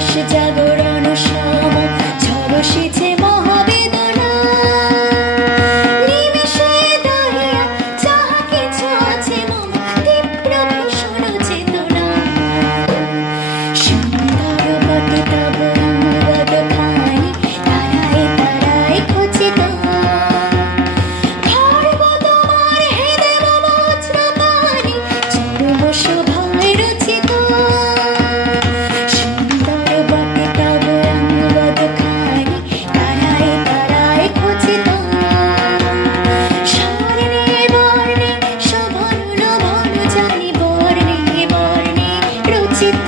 শেষ জাগরণ সম ঝলসিছে মহাবেদনা নিমেষে দহিয়া যাহা কিছু আছে মম তীব্র ভীষণ চেতনা সুন্দর বটে তব অঙ্গদ খানি তারায় তারায় খচিত খড়গ তোমার হে দেব বজ্রপানি চরম শোভায় রচিত সুন্দর বটে তব অঙ্গদ খানি তারায় তারায় খচিত স্বর্ণে বর্ণে শোভন লভন জানি বর্ণে বর্ণে রচিত